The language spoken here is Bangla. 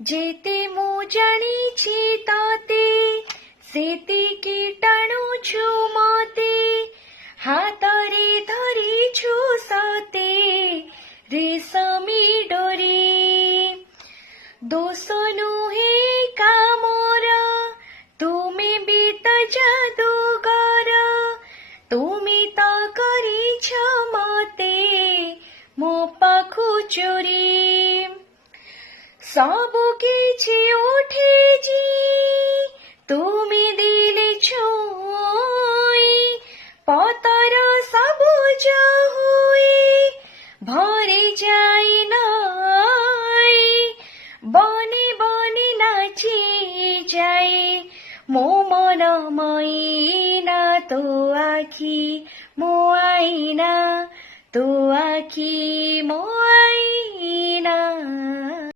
जेते ମୁଁ ଜାଣିଛି ତତେ ସେତିକି ଟାଣୁଛୁ ମତେ ହାତରେ ଧରିଛୁ ସତେ ରେଶମୀ ଡୋରି ଦୋଷ ନୁହେଁ କାମର ତୁମେ ବି ତ ଯାଦୁଗର ତୁମେ ତ କରିଛ ମତେ ମୋ ପାଖୁ ଚୋରି ସବୁ କିଛି ଉଠିଛି ତୁମେ ଦିଲେ ଛୁଇଁ ପତର ସବୁଜ ହୁଏ ଭରି ଯାଇ নাই বনে বনে নাচি যায় মো মন মইনা তো আখি মো আইনা তো আখি মো